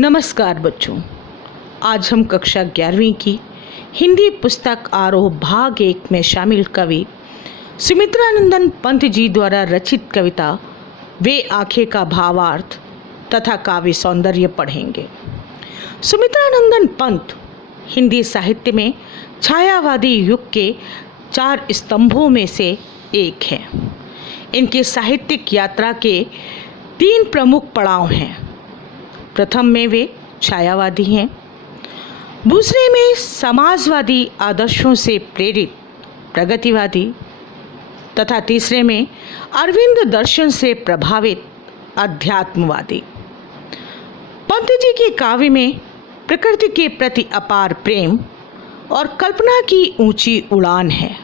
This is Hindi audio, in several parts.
नमस्कार बच्चों, आज हम कक्षा 11वीं की हिंदी पुस्तक आरोह भाग 1 में शामिल कवि सुमित्रानंदन पंत जी द्वारा रचित कविता वे आंखें का भावार्थ तथा काव्य सौंदर्य पढ़ेंगे। सुमित्रानंदन पंत हिंदी साहित्य में छायावादी युग के 4 स्तंभों में से एक हैं। इनकी साहित्यिक यात्रा के 3 प्रमुख पड़ाव हैं। प्रथम में वे छायावादी हैं, दूसरे में समाजवादी आदर्शों से प्रेरित प्रगतिवादी तथा तीसरे में अरविंद दर्शन से प्रभावित अध्यात्मवादी। पंत जी के काव्य में प्रकृति के प्रति अपार प्रेम और कल्पना की ऊंची उड़ान है,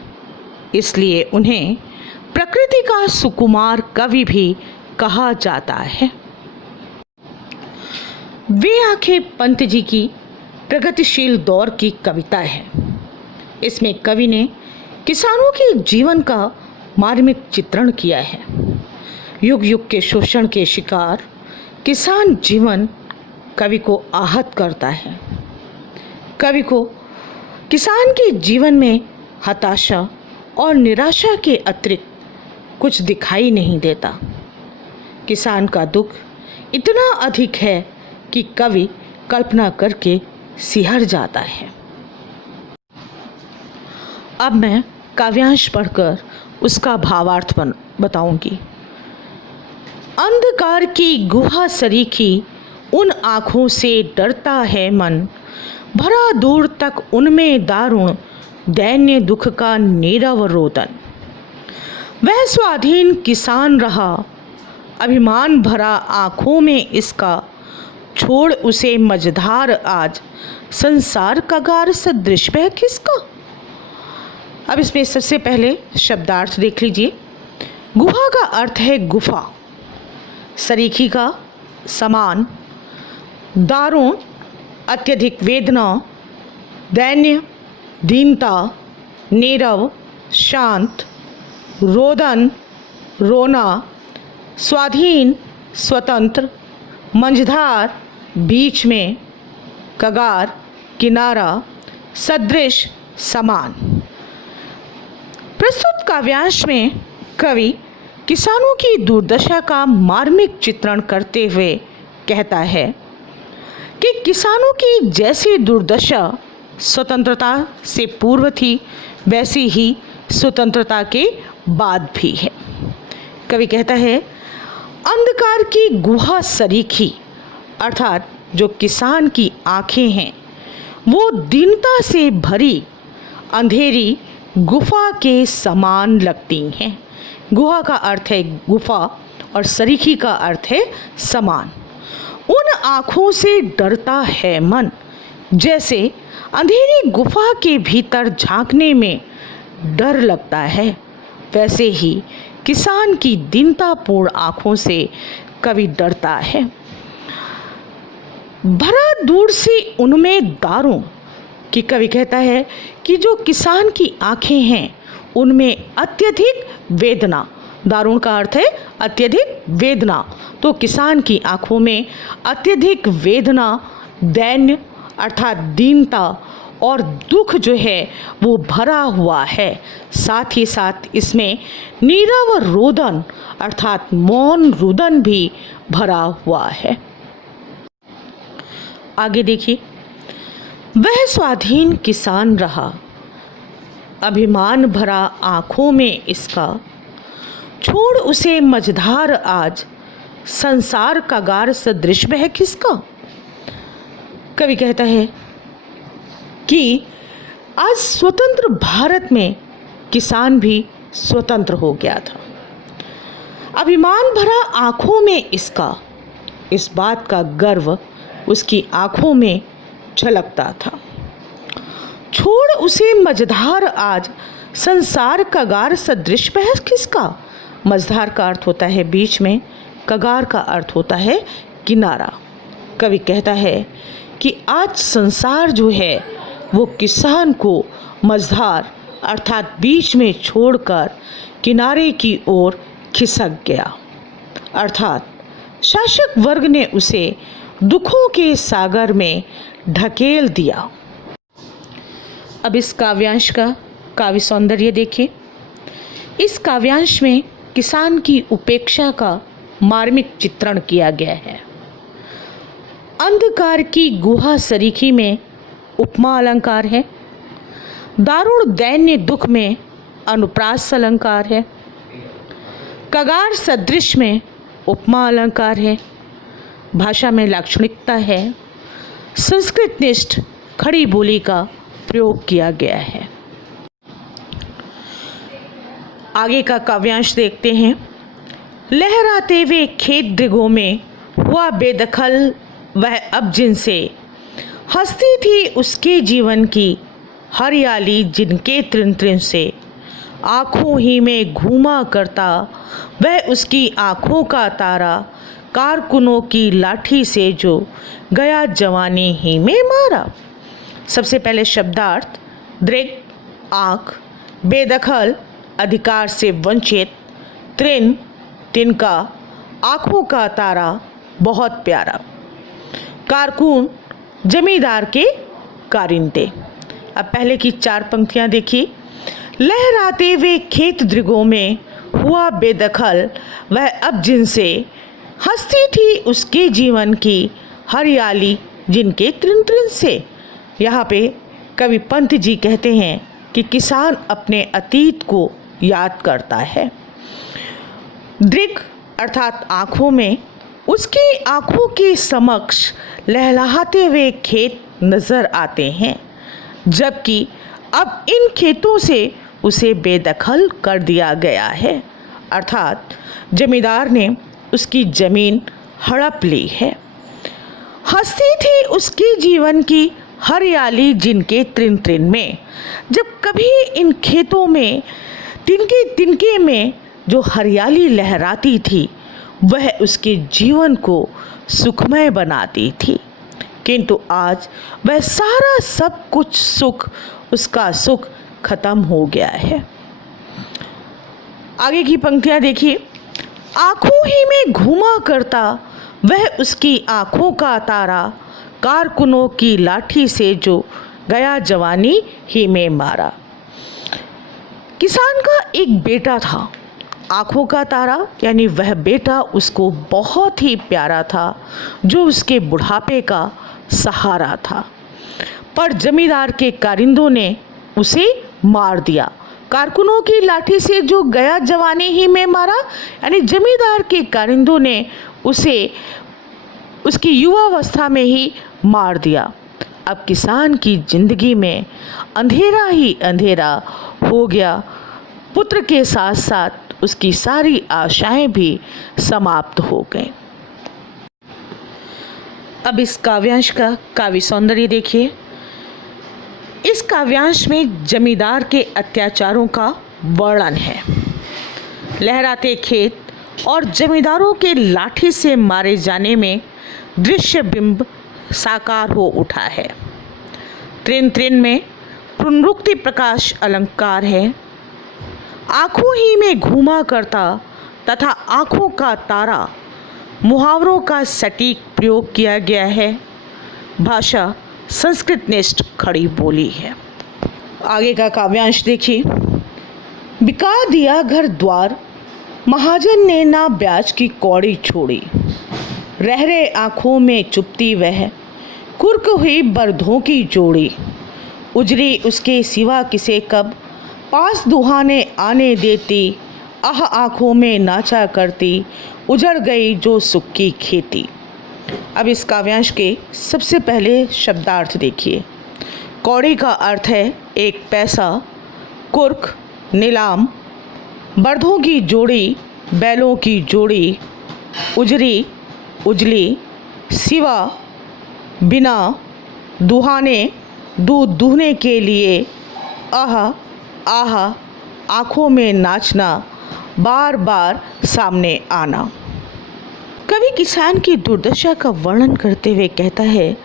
इसलिए उन्हें प्रकृति का सुकुमार कवि भी कहा जाता है। वे आंखें पंत जी की प्रगतिशील दौर की कविता है। इसमें कवि ने किसानों के जीवन का मार्मिक चित्रण किया है। युग युग के शोषण के शिकार किसान जीवन कवि को आहत करता है। कवि को किसान के जीवन में हताशा और निराशा के अतिरिक्त कुछ दिखाई नहीं देता। किसान का दुख इतना अधिक है कि कवि कल्पना करके सिहर जाता है। अब मैं काव्यांश पढ़कर उसका भावार्थ बताऊंगी। अंधकार की गुहा सरीखी उन आँखों से डरता है मन, भरा दूर तक उनमें दारुण दैन्य दुख का नीरव रोदन। वह स्वाधीन किसान रहा, अभिमान भरा आँखों में इसका, छोड़ उसे मझधार आज संसार का गार सदृश वह किसका। अब इसमें सबसे पहले शब्दार्थ देख लीजिए। गुहा का अर्थ है गुफा, सरीखी का समान, दारुण अत्यधिक वेदना, दैन्य दीनता, नीरव शांत, रोदन रोना, स्वाधीन स्वतंत्र, मंझधार बीच में, कगार किनारा, सदृश समान। प्रस्तुत काव्यांश में कवि किसानों की दुर्दशा का मार्मिक चित्रण करते हुए कहता है कि किसानों की जैसी दुर्दशा स्वतंत्रता से पूर्व थी, वैसी ही स्वतंत्रता के बाद भी है। कवि कहता है, अंधकार की गुहा सरीखी अर्थात जो किसान की आँखें हैं वो दीनता से भरी अंधेरी गुफा के समान लगती हैं। गुहा का अर्थ है गुफा और सरीखी का अर्थ है समान। उन आँखों से डरता है मन, जैसे अंधेरी गुफा के भीतर झांकने में डर लगता है, वैसे ही किसान की दीनतापूर्ण आँखों से कवि डरता है। भरा दूर से उनमें दारुण कि कवि कहता है कि जो किसान की आँखें हैं उनमें अत्यधिक वेदना, दारुण का अर्थ है अत्यधिक वेदना, तो किसान की आँखों में अत्यधिक वेदना, दैन्य अर्थात दीनता और दुख जो है वो भरा हुआ है। साथ ही साथ इसमें नीरव रोदन अर्थात मौन रुदन भी भरा हुआ है। आगे देखिए। वह स्वाधीन किसान रहा, अभिमान भरा आँखों में इसका, छोड़ उसे मझधार आज संसार का गार सदृश वह किसका। कवि कहता है कि आज स्वतंत्र भारत में किसान भी स्वतंत्र हो गया था। अभिमान भरा आँखों में इसका, इस बात का गर्व उसकी आँखों में झलकता था। छोड़ उसे मझधार आज संसार कगार सदृश वह किसका। मझधार का अर्थ होता है बीच में, कगार का अर्थ होता है किनारा। कवि कहता है कि आज संसार जो है वो किसान को मझधार अर्थात बीच में छोड़कर किनारे की ओर खिसक गया, अर्थात शासक वर्ग ने उसे दुखों के सागर में ढकेल दिया। अब इस काव्यांश का काव्य सौंदर्य देखिए। इस काव्यांश में किसान की उपेक्षा का मार्मिक चित्रण किया गया है। अंधकार की गुहा सरीखी में उपमा अलंकार है। दारुण दैन्य दुख में अनुप्रास अलंकार है। कगार सदृश में उपमा अलंकार है। भाषा में लाक्षणिकता है। संस्कृत निष्ठ खड़ी बोली का प्रयोग किया गया है। आगे का काव्यांश देखते हैं। लहराते हुए खेत दृगों में हुआ बेदखल वह अब जिनसे, हंसती थी उसके जीवन की हरियाली जिनके त्रिन त्रिन से, आँखों ही में घूमा करता वह उसकी आँखों का तारा, कारकुनों की लाठी से जो गया जवानी ही में मारा। सबसे पहले शब्दार्थ। दृग आँख, बेदखल अधिकार से वंचित, त्रिन तिनका, आँखों का तारा बहुत प्यारा, कारकुन जमींदार के कारिंदे। अब पहले की 4 पंक्तियां देखिए। लहराते हुए खेत दृगों में हुआ बेदखल वह अब जिनसे, हंसती थी उसके जीवन की हरियाली जिनके त्रिन त्रिन से। यहाँ पे कवि पंत जी कहते हैं कि किसान अपने अतीत को याद करता है। दृग अर्थात आँखों में उसकी आँखों के समक्ष लहलहाते हुए खेत नजर आते हैं, जबकि अब इन खेतों से उसे बेदखल कर दिया गया है, अर्थात जमींदार ने उसकी जमीन हड़प ली है। हंसती थी उसके जीवन की हरियाली जिनके त्रिन त्रिन में। जब कभी इन खेतों में तिनके तिनके में जो हरियाली लहराती थी वह उसके जीवन को सुखमय बनाती थी, किंतु आज वह सारा सब कुछ सुख, उसका सुख खत्म हो गया है। आगे की पंक्तियां देखिए। आँखों ही में घूमा करता वह उसकी आँखों का तारा, कारकुनों की लाठी से जो गया जवानी ही में मारा। किसान का एक बेटा था, आँखों का तारा यानी वह बेटा उसको बहुत ही प्यारा था, जो उसके बुढ़ापे का सहारा था, पर जमींदार के कारिंदों ने उसे मार दिया। कारकुनों की लाठी से जो गया जवानी ही में मारा, यानी जमींदार के कारिंदों ने उसे उसकी युवावस्था में ही मार दिया। अब किसान की जिंदगी में अंधेरा ही अंधेरा हो गया। पुत्र के साथ साथ उसकी सारी आशाएं भी समाप्त हो गईं। अब इस काव्यांश का काव्य सौंदर्य देखिए। इस काव्यांश में जमींदार के अत्याचारों का वर्णन है। लहराते खेत और जमींदारों के लाठी से मारे जाने में दृश्य बिंब साकार हो उठा है। त्रिन त्रिन में पुनरुक्ति प्रकाश अलंकार है। आँखों ही में घूमा करता तथा आँखों का तारा मुहावरों का सटीक प्रयोग किया गया है। भाषा संस्कृत निष्ठ खड़ी बोली है। आगे का काव्यांश देखिए। बिका दिया घर द्वार, महाजन ने ना ब्याज की कौड़ी छोड़ी, रह रहे आँखों में चुपती वह, कुर्क हुई बरधों की जोड़ी, उजरी उसके सिवा किसे कब, पास दुहाने आने देती, आह आँखों में नाचा करती, उजड़ गई जो सुख की खेती। अब इस काव्यांश के सबसे पहले शब्दार्थ देखिए। कौड़ी का अर्थ है एक पैसा, कुर्क नीलाम, बरधों की जोड़ी बैलों की जोड़ी, उजरी उजली, सिवा बिना, दुहाने दूध दूहने के लिए, आह आह आँखों में नाचना, बार बार सामने आना। कवि किसान की दुर्दशा का वर्णन करते हुए कहता है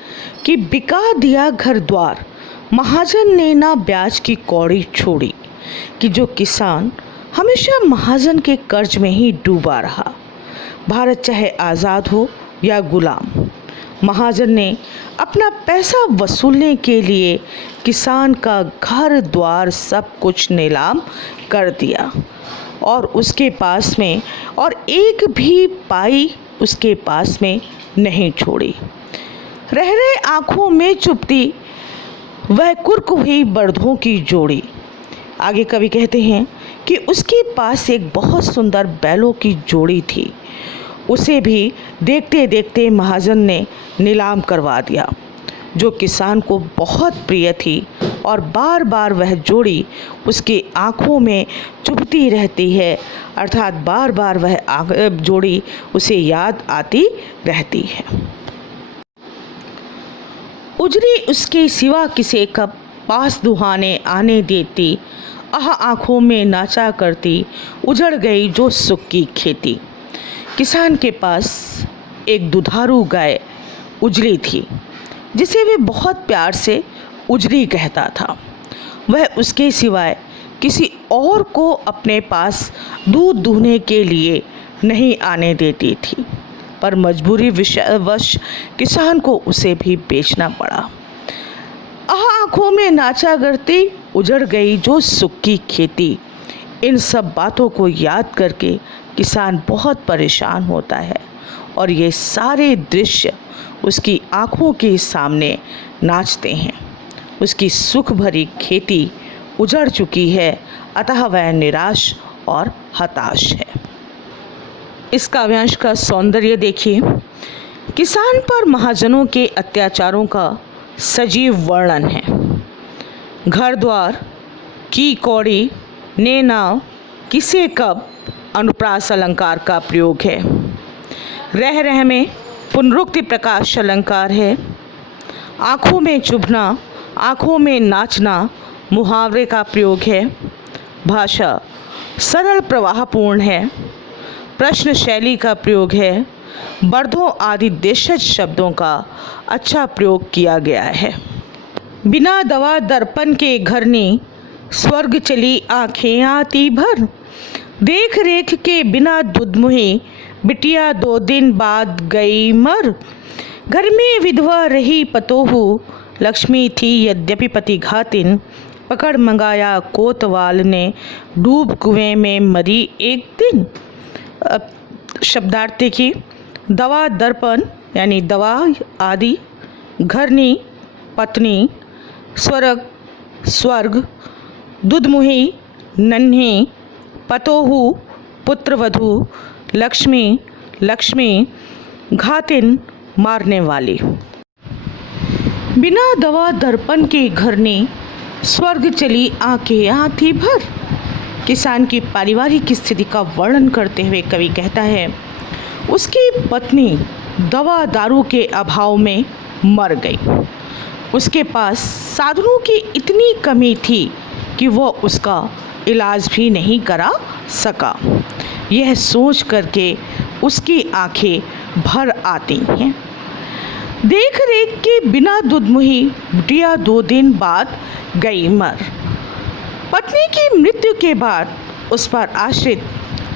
कि बिका दिया घर द्वार, महाजन ने ना ब्याज की कौड़ी छोड़ी, कि जो किसान हमेशा महाजन के कर्ज में ही डूबा रहा। भारत चाहे आज़ाद हो या गुलाम, महाजन ने अपना पैसा वसूलने के लिए किसान का घर द्वार सब कुछ नीलाम कर दिया और उसके पास में और एक भी पाई उसके पास में नहीं छोड़ी। रह रहे आँखों में चुभती वह कुर्क हुई बर्दों की जोड़ी। आगे कवि कहते हैं कि उसके पास एक बहुत सुंदर बैलों की जोड़ी थी। उसे भी देखते देखते महाजन ने नीलाम करवा दिया, जो किसान को बहुत प्रिय थी और बार बार वह जोड़ी उसकी आँखों में चुभती रहती है, अर्थात बार बार वह जोड़ी उसे याद आती रहती है। उजरी उसके सिवा किसे कब पास दुहाने आने देती, आँखों में नाचा करती, उजड़ गई जो सुख की खेती। किसान के पास एक दुधारू गाय उजली थी, जिसे वे बहुत प्यार से उजरी कहता था। वह उसके सिवाय किसी और को अपने पास दूध दूहने के लिए नहीं आने देती थी, पर मजबूरी वश किसान को उसे भी बेचना पड़ा। आँखों में नाचा करती, उजड़ गई जो सुख की खेती। इन सब बातों को याद करके किसान बहुत परेशान होता है और ये सारे दृश्य उसकी आँखों के सामने नाचते हैं। उसकी सुख भरी खेती उजड़ चुकी है, अतः वह निराश और हताश है। इस काव्यांश का सौंदर्य देखिए। किसान पर महाजनों के अत्याचारों का सजीव वर्णन है। घर द्वार की कौड़ी ने नाव किसे कब अनुप्रास अलंकार का प्रयोग है। रह रह में पुनरुक्ति प्रकाश अलंकार है। आँखों में चुभना, आँखों में नाचना मुहावरे का प्रयोग है। भाषा सरल प्रवाहपूर्ण है। प्रश्न शैली का प्रयोग है। बर्दों आदि देशज शब्दों का अच्छा प्रयोग किया गया है। बिना दवा दर्पण के घरनी, स्वर्ग चली आँखें आती भर। देख रेख के बिना दुधमुही, बिटिया 2 दिन बाद गई मर। घर में विधवा रही पतोहू, लक्ष्मी थी यद्यपि पति घातिन। पकड़ मंगाया कोतवाल ने, डूब कुएं में मरी एक दिन। शब्दार्थ देखिए। दवा दर्पण यानी दवा आदि, घरनी पत्नी, स्वर्ग, दुधमुही नन्ही, पतोहू पुत्रवधू, लक्ष्मी घातिन मारने वाली। बिना दवा दर्पण के घरनी, स्वर्ग चली आंखें आती भर। किसान की पारिवारिक स्थिति का वर्णन करते हुए कवि कहता है, उसकी पत्नी दवा दारू के अभाव में मर गई। उसके पास साधनों की इतनी कमी थी कि वह उसका इलाज भी नहीं करा सका। यह सोच करके उसकी आंखें भर आती हैं। देख रेख के बिना दुधमुही, बिटिया 2 दिन बाद गई मर। पत्नी की मृत्यु के बाद उस पर आश्रित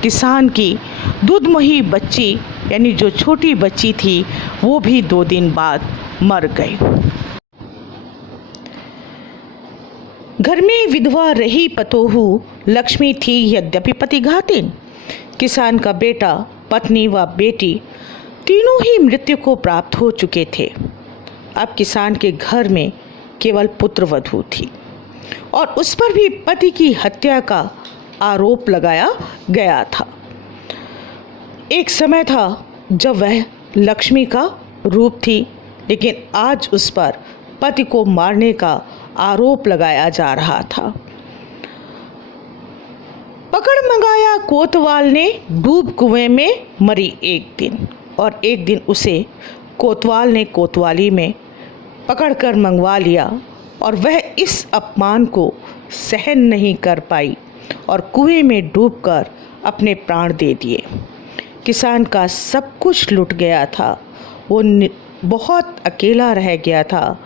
किसान की दुधमुही बच्ची यानी जो छोटी बच्ची थी, वो भी 2 दिन बाद मर गई। घर में विधवा रही पतोहू, लक्ष्मी थी यद्यपि पति घातिन। किसान का बेटा, पत्नी व बेटी तीनों ही मृत्यु को प्राप्त हो चुके थे। अब किसान के घर में केवल पुत्रवधू थी और उस पर भी पति की हत्या का आरोप लगाया गया था। एक समय था जब वह लक्ष्मी का रूप थी, लेकिन आज उस पर पति को मारने का आरोप लगाया जा रहा था। पकड़ मंगाया कोतवाल ने, डूब कुएं में मरी एक दिन। और एक दिन उसे कोतवाल ने कोतवाली में पकड़कर मंगवा लिया और वह इस अपमान को सहन नहीं कर पाई और कुएं में डूबकर अपने प्राण दे दिए। किसान का सब कुछ लुट गया था। वो बहुत अकेला रह गया था।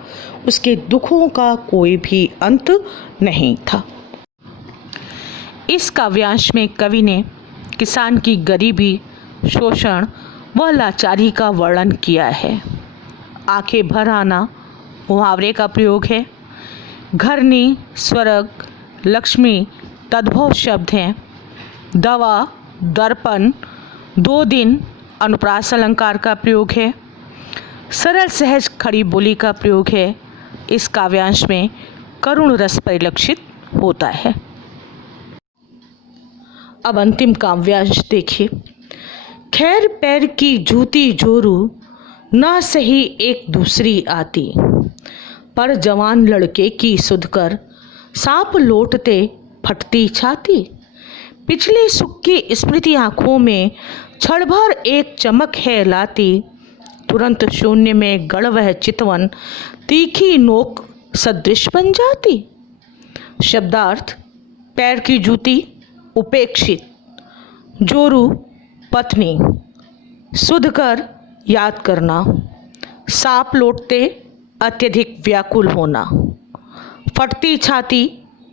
उसके दुखों का कोई भी अंत नहीं था। इस काव्यांश में कवि ने किसान की गरीबी, शोषण व लाचारी का वर्णन किया है। आंखें भर आना मुहावरे का प्रयोग है। घरनी, स्वर्ग, लक्ष्मी तद्भव शब्द हैं। दवा, दर्पण, 2 दिन अनुप्रास अलंकार का प्रयोग है। सरल सहज खड़ी बोली का प्रयोग है। इस काव्यांश में करुण रस परिलक्षित होता है। अब अंतिम काव्यांश देखिए। खैर पैर की जूती जोरू, ना सही एक दूसरी आती। पर जवान लड़के की सुधकर, सांप लौटते फटती छाती। पिछले सुख की स्मृति आँखों में, क्षण भर एक चमक है लाती। तुरंत शून्य में गड़ वह चितवन, तीखी नोक सदृश बन जाती। शब्दार्थ: पैर की जूती उपेक्षित, जोरू पत्नी, सुध कर याद करना, सांप लौटते अत्यधिक व्याकुल होना, फटती छाती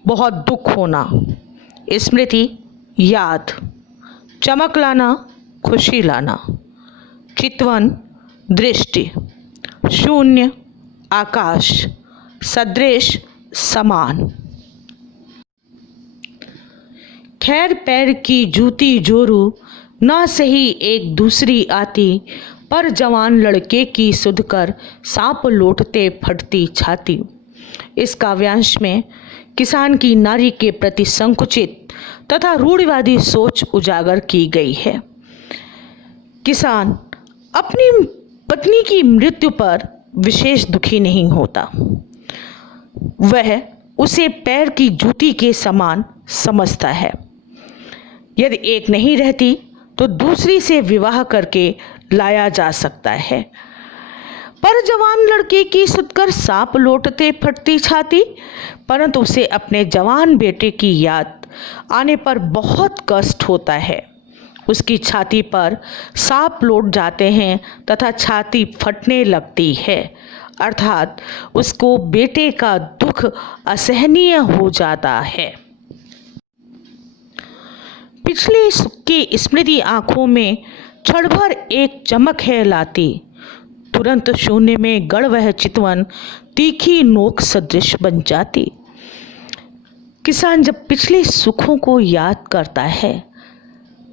बहुत दुख होना, स्मृति याद, चमक लाना खुशी लाना, चितवन दृष्टि, शून्य आकाश, सदृश समान। खैर पैर की जूती जोरू, ना सही एक दूसरी आती। पर जवान लड़के की सुध कर, सांप लौटते फटती छाती। इस काव्यांश में किसान की नारी के प्रति संकुचित तथा रूढ़िवादी सोच उजागर की गई है। किसान अपनी पत्नी की मृत्यु पर विशेष दुखी नहीं होता, वह उसे पैर की जूती के समान समझता है। यदि एक नहीं रहती तो दूसरी से विवाह करके लाया जा सकता है। पर जवान लड़के की सुधकर, सांप लौटते फटती छाती। परंतु उसे अपने जवान बेटे की याद आने पर बहुत कष्ट होता है। उसकी छाती पर सांप लौट जाते हैं तथा छाती फटने लगती है, अर्थात उसको बेटे का दुख असहनीय हो जाता है। पिछले सुख की स्मृति आँखों में, क्षण भर एक चमक है लाती। तुरंत शून्य में गड़ वह चितवन, तीखी नोक सदृश बन जाती। किसान जब पिछले सुखों को याद करता है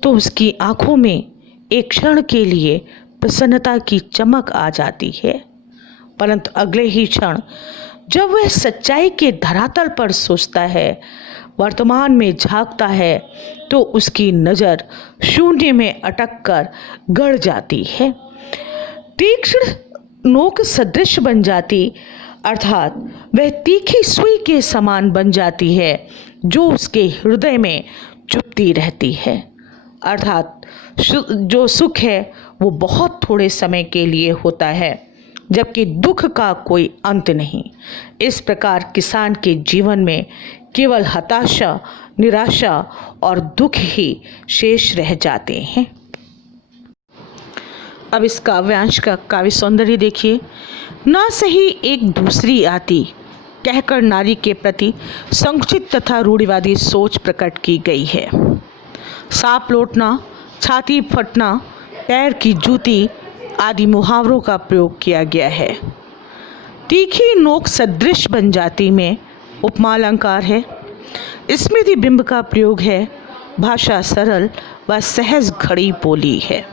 तो उसकी आंखों में एक क्षण के लिए प्रसन्नता की चमक आ जाती है, परंतु अगले ही क्षण जब वह सच्चाई के धरातल पर सोचता है, वर्तमान में झांकता है, तो उसकी नज़र शून्य में अटक कर गड़ जाती है। तीक्ष्ण नोक सदृश बन जाती, अर्थात वह तीखी सुई के समान बन जाती है जो उसके हृदय में चुभती रहती है, अर्थात जो सुख है वो बहुत थोड़े समय के लिए होता है, जबकि दुख का कोई अंत नहीं। इस प्रकार किसान के जीवन में केवल हताशा, निराशा और दुख ही शेष रह जाते हैं। अब इस काव्यांश का काव्य सौंदर्य देखिए। ना सही एक दूसरी आती कहकर नारी के प्रति संकुचित तथा रूढ़िवादी सोच प्रकट की गई है। सांप लौटना, छाती फटना, पैर की जूती आदि मुहावरों का प्रयोग किया गया है। तीखी नोक सदृश बन जाती में उपमा अलंकार है। स्मृति बिंब का प्रयोग है। भाषा सरल व सहज खड़ी बोली है।